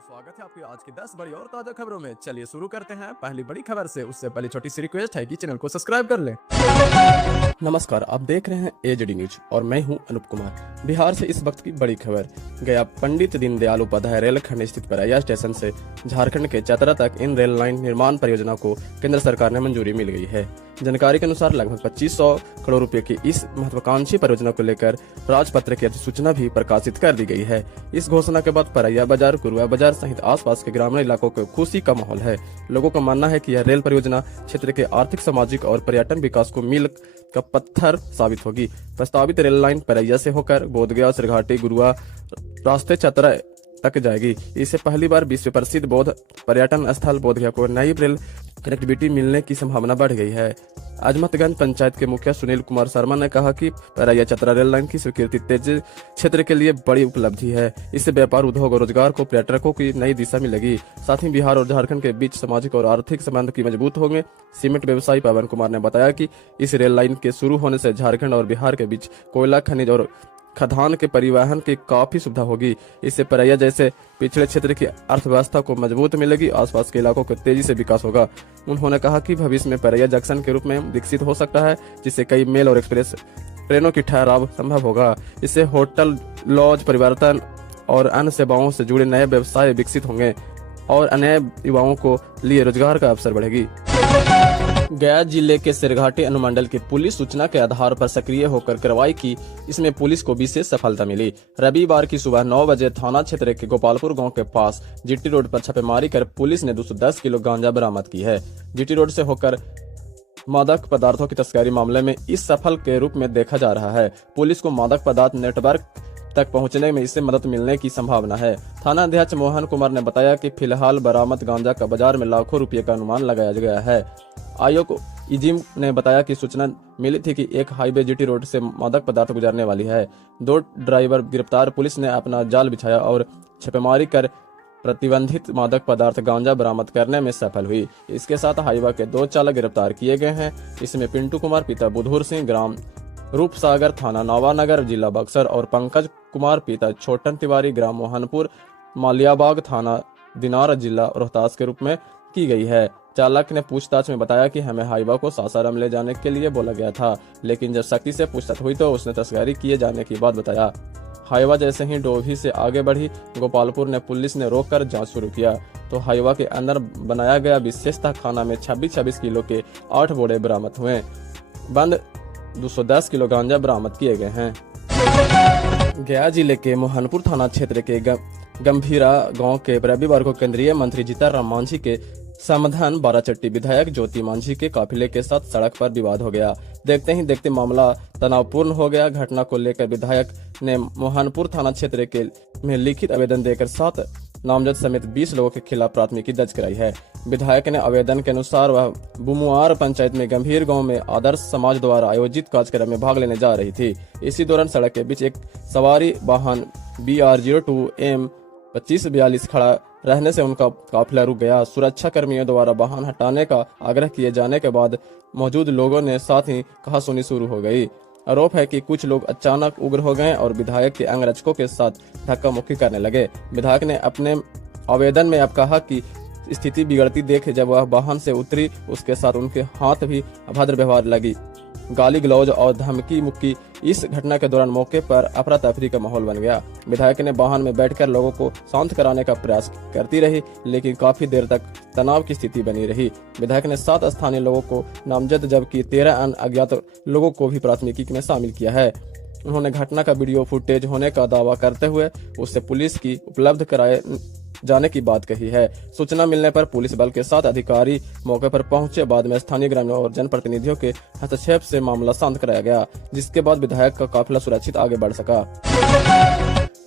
स्वागत है आपकी आज की 10 बड़ी और ताजा खबरों में। चलिए शुरू करते हैं पहली बड़ी खबर से। उससे पहले छोटी सी रिक्वेस्ट है कि चैनल को सब्सक्राइब कर लें। नमस्कार, आप देख रहे हैं एजडी न्यूज और मैं हूं अनूप कुमार। बिहार से इस वक्त की बड़ी खबर। गया पंडित दीनदयाल उपाध्याय रेलखंड स्थित परैया स्टेशन से झारखंड के चतरा तक इन रेल लाइन निर्माण परियोजना को केंद्र सरकार ने मंजूरी मिल गई है। जानकारी के अनुसार लगभग 2500 करोड़ रुपए की इस महत्वाकांक्षी परियोजना को लेकर राजपत्र की अधिसूचना भी प्रकाशित कर दी गई है। इस घोषणा के बाद परैया बाजार, कुरुआ बाजार सहित आसपास के ग्रामीण इलाकों को खुशी का माहौल है। लोगों का मानना है कि यह रेल परियोजना क्षेत्र के आर्थिक, सामाजिक और पर्यटन विकास को मील का पत्थर साबित होगी। प्रस्तावित रेल लाइन परैया से होकर बोधगया, सिरघाटी, गुरुआ रास्ते चतरा तक जाएगी। इससे पहली बार विश्व प्रसिद्ध बौद्ध पर्यटन स्थल बोधगया को नई रेल कनेक्टिविटी मिलने की संभावना बढ़ गई है। अजमतगंज पंचायत के मुखिया सुनील कुमार शर्मा ने कहा कि परैया चतरा रेल लाइन की स्वीकृति तेज क्षेत्र के लिए बड़ी उपलब्धि है। इससे व्यापार, उद्योग और रोजगार को पर्यटकों की नई दिशा मिलेगी। साथ ही बिहार और झारखंड के बीच सामाजिक और आर्थिक संबंध की मजबूत होंगे। सीमेंट व्यवसायी पवन कुमार ने बताया कि इस रेल लाइन के शुरू होने से झारखंड और बिहार के बीच कोयला, खनिज और खदान के परिवहन की काफी सुविधा होगी। इससे परैया जैसे पिछड़े क्षेत्र की अर्थव्यवस्था को मजबूत मिलेगी। आसपास के इलाकों को तेजी से विकास होगा। उन्होंने कहा कि भविष्य में परैया जंक्शन के रूप में विकसित हो सकता है, जिससे कई मेल और एक्सप्रेस ट्रेनों की ठहराव संभव होगा। इससे होटल, लॉज, परिवर्तन और अन्य सेवाओं से जुड़े नए व्यवसाय विकसित होंगे और अन्य युवाओं को लिए रोजगार का अवसर बढ़ेगी। गया जिले के सिरघाटी अनुमंडल की पुलिस सूचना के आधार पर सक्रिय होकर कार्रवाई की। इसमें पुलिस को विशेष सफलता मिली। रविवार की सुबह 9 बजे थाना क्षेत्र के गोपालपुर गांव के पास जीटी रोड पर छापेमारी कर पुलिस ने 210 किलो गांजा बरामद की है। जीटी रोड से होकर मादक पदार्थों की तस्करी मामले में इस सफल के रूप में देखा जा रहा है। पुलिस को मादक पदार्थ नेटवर्क तक पहुंचने में इससे मदद मिलने की संभावना है। थाना अध्यक्ष मोहन कुमार ने बताया कि फिलहाल बरामद गांजा का बाजार में लाखों रुपए का अनुमान लगाया गया है। आयोग इजिम ने बताया कि सूचना मिली थी कि एक हाईवे जीटी रोड से मादक पदार्थ गुजरने वाली है। 2 ड्राइवर गिरफ्तार। पुलिस ने अपना जाल बिछाया और छापेमारी कर प्रतिबंधित मादक पदार्थ गांजा बरामद करने में सफल हुई। इसके साथ हाईवा के 2 चालक गिरफ्तार किए गए हैं। इसमें पिंटू कुमार पिता बुधूर सिंह, ग्राम रूपसागर, थाना नवानगर, जिला बक्सर और पंकज कुमार पिता छोटन तिवारी, ग्राम मोहनपुर, मालियाबाग, थाना दिनार, जिला रोहतास के रूप में की गई है। चालक ने पूछताछ में बताया कि हमें हाईवा को सासाराम ले जाने के लिए बोला गया था, लेकिन जब सख्ती से पूछताछ हुई तो उसने तस्करी किए जाने की बात बताया। हाईवा जैसे ही डोभी से आगे बढ़ी, गोपालपुर ने पुलिस ने रोककर जांच शुरू किया तो हाईवा के अंदर बनाया गया विशेषता खाना में 26 किलो के 8 बोरे बरामद हुए। बंद 210 किलो गांजा बरामद किए गए हैं। गया जिले के मोहनपुर थाना क्षेत्र के गंभीरा गांव के रविवार को केंद्रीय मंत्री जीतनराम मांझी के समाधान बाराचट्टी विधायक ज्योति मांझी के काफिले के साथ सड़क पर विवाद हो गया। देखते ही देखते मामला तनावपूर्ण हो गया। घटना को लेकर विधायक ने मोहनपुर थाना क्षेत्र के में लिखित आवेदन देकर 7 नामजद समेत 20 लोगों के खिलाफ प्राथमिकी दर्ज कराई है। विधायक ने आवेदन के अनुसार वह बुमुआर पंचायत में गंभीर गांव में आदर्श समाज द्वारा आयोजित कार्यक्रम में भाग लेने जा रही थी। इसी दौरान सड़क के बीच एक सवारी वाहन BR02 M 2542 खड़ा रहने से उनका काफिला रुक गया। सुरक्षा कर्मियों द्वारा वाहन हटाने का आग्रह किए जाने के बाद मौजूद लोगों ने साथ ही कहासुनी शुरू हो गई। आरोप है कि कुछ लोग अचानक उग्र हो गए और विधायक के अंगरक्षकों के साथ धक्का मुक्की करने लगे। विधायक ने अपने आवेदन में अब कहा कि स्थिति बिगड़ती देख जब वह वाहन से उतरी, उसके साथ उनके हाथ भी अभद्र व्यवहार लगी, गाली गलौज और धमकी मुक्की। इस घटना के दौरान मौके पर अफरा तफरी का माहौल बन गया। विधायक ने वाहन में बैठकर लोगों को शांत कराने का प्रयास करती रही, लेकिन काफी देर तक तनाव की स्थिति बनी रही। विधायक ने 7 स्थानीय लोगों को नामजद जबकि 13 अन्य अज्ञात लोगों को भी प्राथमिकी में शामिल किया है। उन्होंने घटना का वीडियो फुटेज होने का दावा करते हुए उससे पुलिस की उपलब्ध कराए जाने की बात कही है। सूचना मिलने पर पुलिस बल के साथ अधिकारी मौके पर पहुंचे। बाद में स्थानीय ग्रामीणों और जनप्रतिनिधियों के हस्तक्षेप से मामला शांत कराया गया, जिसके बाद विधायक का काफिला सुरक्षित आगे बढ़ सका।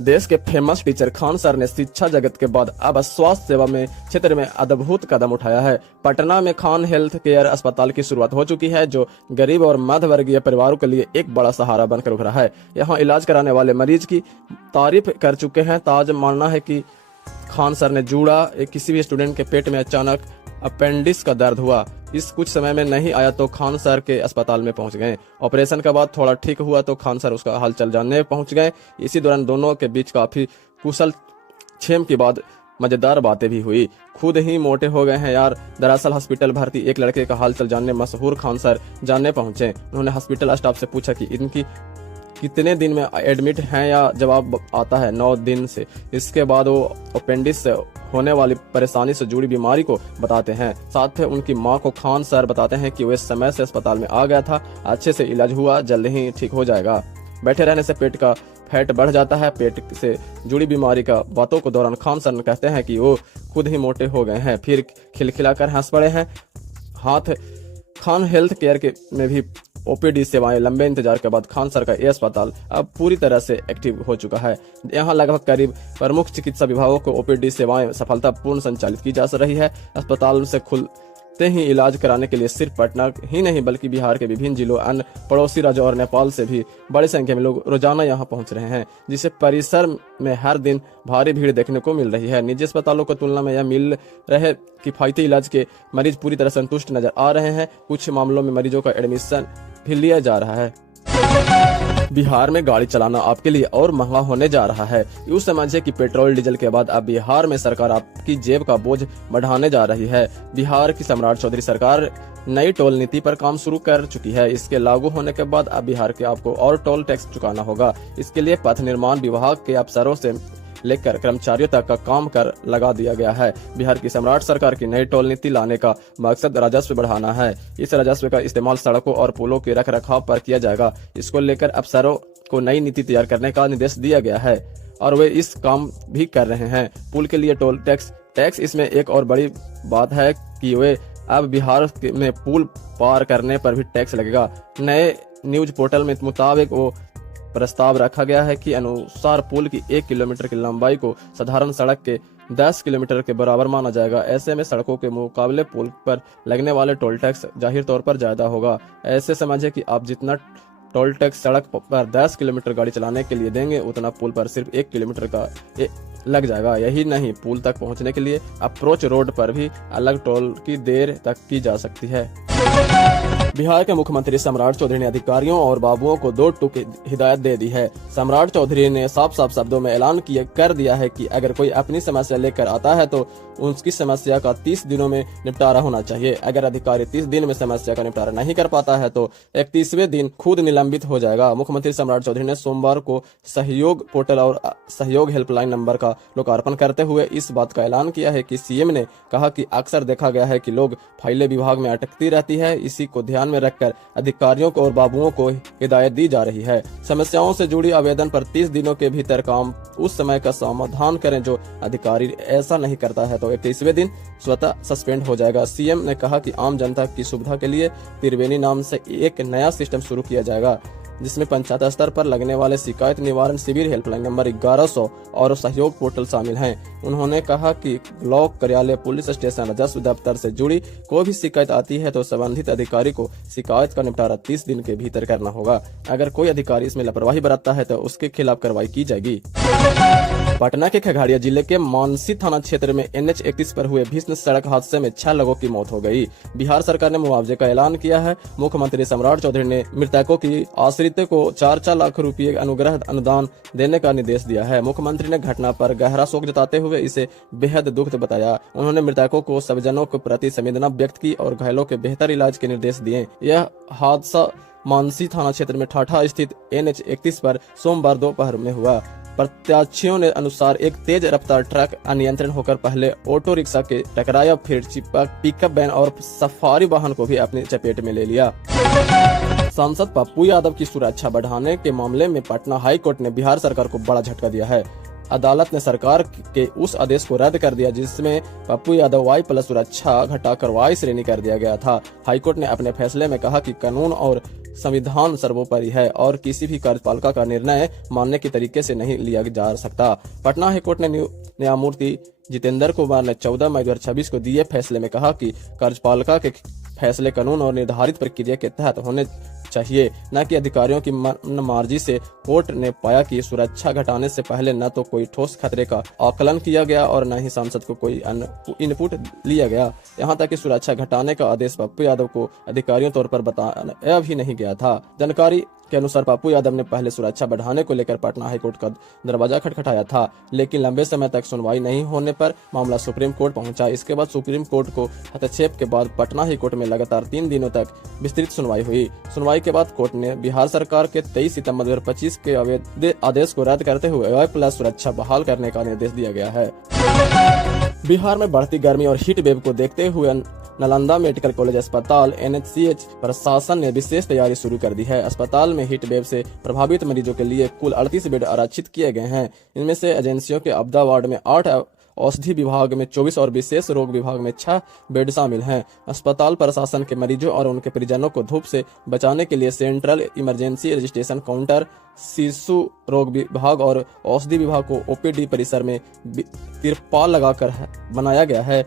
देश के फेमस टीचर खान सर ने शिक्षा जगत के बाद अब स्वास्थ्य सेवा में क्षेत्र में अद्भुत कदम उठाया है। पटना में खान हेल्थ केयर अस्पताल की शुरुआत हो चुकी है, जो गरीब और मध्य वर्गीय परिवारों के लिए एक बड़ा सहारा बनकर उभरा है। यहाँ इलाज कराने वाले मरीज की तारीफ कर चुके हैं। ताज मानना है कि खान सर ने जुड़ा किसी भी स्टूडेंट के पेट में अचानक अपेंडिक्स का दर्द हुआ, इस कुछ समय में नहीं आया तो खान सर के अस्पताल में पहुंच गए। ऑपरेशन के बाद थोड़ा ठीक हुआ तो खान सर उसका हालचाल जानने पहुंच गए। इसी दौरान दोनों के बीच काफी कुशल क्षेम के बाद मजेदार बातें भी हुई। खुद ही मोटे हो गए हैं यार। दरअसल हॉस्पिटल भर्ती एक लड़के का हालचाल जानने मशहूर खान सर जानने पहुंचे। उन्होंने हॉस्पिटल स्टाफ से पूछा कि इनकी कितने दिन में एडमिट हैं, या जवाब आता है 9 दिन से। इसके बाद वो अपेंडिक्स से होने वाली परेशानी से जुड़ी बीमारी को बताते हैं। साथ ही उनकी मां को खान सर बताते हैं कि वे समय से अस्पताल में आ गया था, अच्छे से इलाज हुआ, जल्द ही ठीक हो जाएगा। बैठे रहने से पेट का फैट बढ़ जाता है। पेट से जुड़ी बीमारी का बातों को दौरान खान सर कहते हैं कि वो खुद ही मोटे हो गए हैं, फिर खिलखिलाकर हंस पड़े हैं। हाथ खान हेल्थ केयर के में भी ओपीडी सेवाएं लंबे इंतजार के बाद खान सर का ये अस्पताल अब पूरी तरह से एक्टिव हो चुका है। यहाँ लगभग करीब प्रमुख चिकित्सा विभागों को ओपीडी सेवाएं सफलतापूर्ण संचालित की जा रही है। अस्पताल से खुलते ही इलाज कराने के लिए सिर्फ पटना ही नहीं बल्कि बिहार के विभिन्न जिलों, अन्य पड़ोसी राज्यों और नेपाल से भी बड़ी संख्या में लोग रोजाना यहाँ पहुँच रहे हैं, जिससे परिसर में हर दिन भारी भीड़ देखने को मिल रही है। निजी अस्पतालों की तुलना में यह मिल रहे किफायती इलाज के मरीज पूरी तरह संतुष्ट नजर आ रहे हैं। कुछ मामलों में मरीजों का एडमिशन भी लिया जा रहा है। बिहार में गाड़ी चलाना आपके लिए और महंगा होने जा रहा है। यूँ समझिए कि पेट्रोल डीजल के बाद अब बिहार में सरकार आपकी जेब का बोझ बढ़ाने जा रही है। बिहार की सम्राट चौधरी सरकार नई टोल नीति पर काम शुरू कर चुकी है। इसके लागू होने के बाद अब बिहार के आपको और टोल टैक्स चुकाना होगा। इसके लिए पथ निर्माण विभाग के अफसरों से लेकर कर्मचारियों तक का काम कर लगा दिया गया है। बिहार की सम्राट सरकार की नई टोल नीति लाने का मकसद राजस्व बढ़ाना है। इस राजस्व का इस्तेमाल सड़कों और पुलों के रख रखाव पर किया जाएगा। इसको लेकर अफसरों को नई नीति तैयार करने का निर्देश दिया गया है और वे इस काम भी कर रहे हैं। पुल के लिए टोल टैक्स इसमें एक और बड़ी बात है कि वे अब बिहार में पुल पार करने पर भी टैक्स लगेगा। नए न्यूज पोर्टल में मुताबिक वो प्रस्ताव रखा गया है कि अनुसार पुल की 1 किलोमीटर की लंबाई को साधारण सड़क के 10 किलोमीटर के बराबर माना जाएगा। ऐसे में सड़कों के मुकाबले पुल पर लगने वाले टोल टैक्स जाहिर तौर पर ज्यादा होगा। ऐसे समझिए कि आप जितना टोल टैक्स सड़क पर 10 किलोमीटर गाड़ी चलाने के लिए देंगे, उतना पुल पर सिर्फ 1 किलोमीटर का लग जाएगा। यही नहीं, पुल तक पहुंचने के लिए अप्रोच रोड पर भी अलग टोल की देर तक की जा सकती है। बिहार के मुख्यमंत्री सम्राट चौधरी ने अधिकारियों और बाबुओं को 2 टूक हिदायत दे दी है। सम्राट चौधरी ने साफ साफ शब्दों में ऐलान कर दिया है कि अगर कोई अपनी समस्या लेकर आता है तो उसकी समस्या का 30 दिनों में निपटारा होना चाहिए। अगर अधिकारी 30 दिन में समस्या का निपटारा नहीं कर पाता है तो 31वें दिन खुद निलंबित हो जाएगा। मुख्यमंत्री सम्राट चौधरी ने सोमवार को सहयोग पोर्टल और सहयोग हेल्पलाइन नंबर का लोकार्पण करते हुए इस बात का ऐलान किया है कि सीएम ने कहा कि अक्सर देखा गया है कि लोग फाइलें विभाग में अटकती रहती है। इसी को ध्यान में रखकर अधिकारियों को और बाबुओं को हिदायत दी जा रही है। समस्याओं से जुड़ी आवेदन पर 30 दिनों के भीतर काम उस समय का समाधान करें। जो अधिकारी ऐसा नहीं करता है तो 31वें दिन स्वतः सस्पेंड हो जाएगा। सीएम ने कहा कि आम जनता की सुविधा के लिए त्रिवेणी नाम से एक नया सिस्टम शुरू किया जाएगा, जिसमें पंचायत स्तर पर लगने वाले शिकायत निवारण शिविर, हेल्पलाइन नंबर 1100 और सहयोग पोर्टल शामिल हैं। उन्होंने कहा कि ब्लॉक कार्यालय, पुलिस स्टेशन, राजस्व दफ्तर से जुड़ी कोई भी शिकायत आती है तो संबंधित अधिकारी को शिकायत का निपटारा 30 दिन के भीतर करना होगा। अगर कोई अधिकारी इसमें लापरवाही बरतता है तो उसके खिलाफ कार्रवाई की जाएगी। पटना के खगड़िया जिले के मानसी थाना क्षेत्र में NH 31 पर हुए भीषण सड़क हादसे में 6 लोगों की मौत हो गई। बिहार सरकार ने मुआवजे का ऐलान किया है। मुख्यमंत्री सम्राट चौधरी ने मृतकों की आश्रित को 4-4 लाख रुपए अनुग्रह अनुदान देने का निर्देश दिया है। मुख्यमंत्री ने घटना पर गहरा शोक जताते हुए इसे बेहद दुखद बताया। उन्होंने मृतकों को सज्जनों के प्रति संवेदना व्यक्त की और घायलों के बेहतर इलाज के निर्देश दिए। यह हादसा मानसी थाना क्षेत्र में ठाठा स्थित NH 31 पर सोमवार दोपहर में हुआ। प्रत्याशियों ने अनुसार एक तेज रफ्तार ट्रक अनियंत्रण होकर पहले ऑटो रिक्शा के टकराया, फिर पिकअप वैन और सफारी वाहन को भी अपनी चपेट में ले लिया। सांसद पप्पू यादव की सुरक्षा बढ़ाने के मामले में पटना हाई कोर्ट ने बिहार सरकार को बड़ा झटका दिया है। अदालत ने सरकार के उस आदेश को रद्द कर दिया जिसमें पप्पू यादव Y+ सुरक्षा घटाकर Y श्रेणी कर दिया गया था। हाईकोर्ट ने अपने फैसले में कहा कि कानून और संविधान सर्वोपरि है और किसी भी कार्यपालिका का निर्णय मानने के तरीके से नहीं लिया जा सकता। पटना हाईकोर्ट ने न्यायमूर्ति जितेंद्र कुमार ने 14 मई 2026 को दिए फैसले में कहा कि कार्यपालिका के फैसले कानून और निर्धारित प्रक्रिया के तहत होने चाहिए, न कि अधिकारियों की मर्जी से। कोर्ट ने पाया कि सुरक्षा घटाने से पहले न तो कोई ठोस खतरे का आकलन किया गया और न ही सांसद को कोई इनपुट लिया गया। यहाँ तक कि सुरक्षा घटाने का आदेश पप्पू यादव को अधिकारियों तौर पर बताया भी नहीं गया था। जानकारी के अनुसार पप्पू यादव ने पहले सुरक्षा बढ़ाने को लेकर पटना हाईकोर्ट का दरवाजा खटखटाया था, लेकिन लंबे समय तक सुनवाई नहीं होने पर मामला सुप्रीम कोर्ट पहुंचा। इसके बाद सुप्रीम कोर्ट को हस्तक्षेप के बाद पटना हाईकोर्ट में लगातार 3 दिनों तक विस्तृत सुनवाई हुई। सुनवाई के बाद कोर्ट ने बिहार सरकार के 23 सितंबर 2025 के अवैध आदेश को रद्द करते हुए OI+ सुरक्षा बहाल करने का निर्देश दिया गया है। बिहार में बढ़ती गर्मी और हीट वेव को देखते हुए नालंदा मेडिकल कॉलेज अस्पताल NHCH प्रशासन ने विशेष तैयारी शुरू कर दी है। अस्पताल में हीट वेव से प्रभावित मरीजों के लिए कुल 38 बेड आरक्षित किए गए हैं। इनमें से एजेंसियों के आपदा वार्ड में 8, औषधि विभाग में 24 और विशेष रोग विभाग में 6 बेड शामिल हैं। अस्पताल प्रशासन के मरीजों और उनके परिजनों को धूप से बचाने के लिए सेंट्रल इमरजेंसी रजिस्ट्रेशन काउंटर, शिशु रोग विभाग और औषधि विभाग को OPD परिसर में तिरपाल लगाकर बनाया गया है।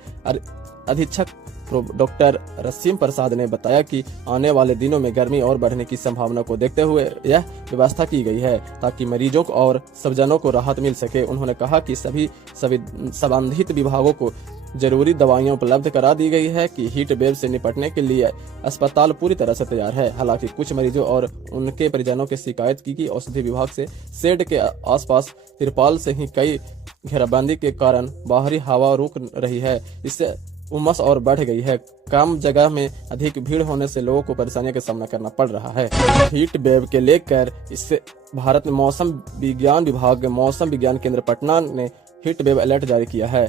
अधीक्षक डॉक्टर रसीम प्रसाद ने बताया कि आने वाले दिनों में गर्मी और बढ़ने की संभावना को देखते हुए यह व्यवस्था की गई है ताकि मरीजों को और सबजनों को राहत मिल सके। उन्होंने कहा कि सभी संबंधित विभागों को जरूरी दवाइयां उपलब्ध करा दी गई है कि हीट वेव से निपटने के लिए अस्पताल पूरी तरह से तैयार है। हालांकि कुछ मरीजों और उनके परिजनों की शिकायत की कि औषधि विभाग से शेड के आसपास तिरपाल से ही कई घेराबंदी के कारण बाहरी हवा रुक रही है, इससे उमस और बढ़ गई है। कम जगह में अधिक भीड़ होने से लोगों को परेशानियों का सामना करना पड़ रहा है। हीट वेव के लेकर इससे भारत में मौसम विज्ञान विभाग मौसम विज्ञान केंद्र पटना ने हीट वेव अलर्ट जारी किया है।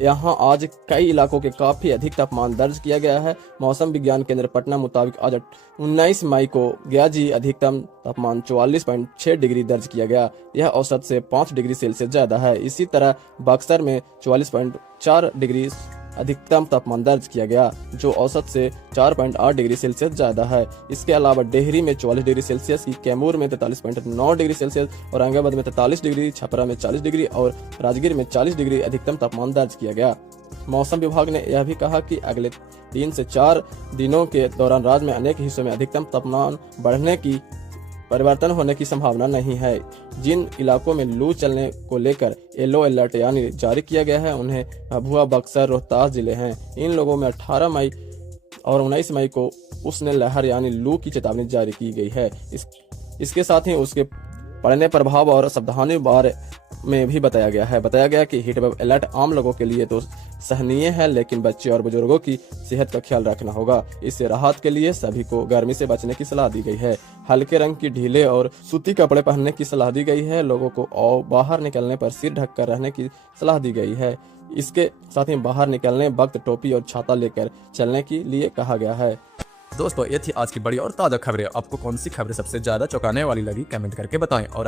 यहाँ आज कई इलाकों के काफी अधिक तापमान दर्ज किया गया है। मौसम विज्ञान केंद्र पटना मुताबिक आज 19 मई को गयाजी अधिकतम तापमान 44.6 डिग्री दर्ज किया गया। यह औसत से 5 डिग्री सेल्सियस ज्यादा है। इसी तरह बक्सर में 44.4 डिग्री अधिकतम तापमान दर्ज किया गया, जो औसत से 4.8 डिग्री सेल्सियस ज्यादा है। इसके अलावा डेहरी में 44 डिग्री सेल्सियस, कैमूर में 43.9 डिग्री सेल्सियस, औरंगाबाद में 43 डिग्री, छपरा में 40 डिग्री और राजगीर में 40 डिग्री अधिकतम तापमान दर्ज किया गया। मौसम विभाग ने यह भी कहा कि अगले 3 से 4 दिनों के दौरान राज्य में अनेक हिस्सों में अधिकतम तापमान बढ़ने की परिवर्तन होने की संभावना नहीं है। जिन इलाकों में लू चलने को लेकर येलो अलर्ट यानी जारी किया गया है, उन्हें भभुआ, बक्सर, रोहतास जिले हैं। इन लोगों में 18 मई और 19 मई को उष्ण लहर यानी लू की चेतावनी जारी की गई है। इसके साथ ही उसके पड़ने प्रभाव और सावधानी बारे में भी बताया गया कि हीट वेव अलर्ट आम लोगों के लिए तो सहनीय है, लेकिन बच्चे और बुजुर्गों की सेहत का ख्याल रखना होगा। इससे राहत के लिए सभी को गर्मी से बचने की सलाह दी गई है। हल्के रंग की ढीले और सूती कपड़े पहनने की सलाह दी गई है। लोगों को बाहर निकलने पर सिर ढककर रहने की सलाह दी गई है। इसके साथ ही बाहर निकलने वक्त टोपी और छाता लेकर चलने के लिए कहा गया है। दोस्तों, ये थी आज की बड़ी और ताज़ा खबरें। आपको कौन सी खबरें सबसे ज्यादा चौंकाने वाली लगी, कमेंट करके बताएं। और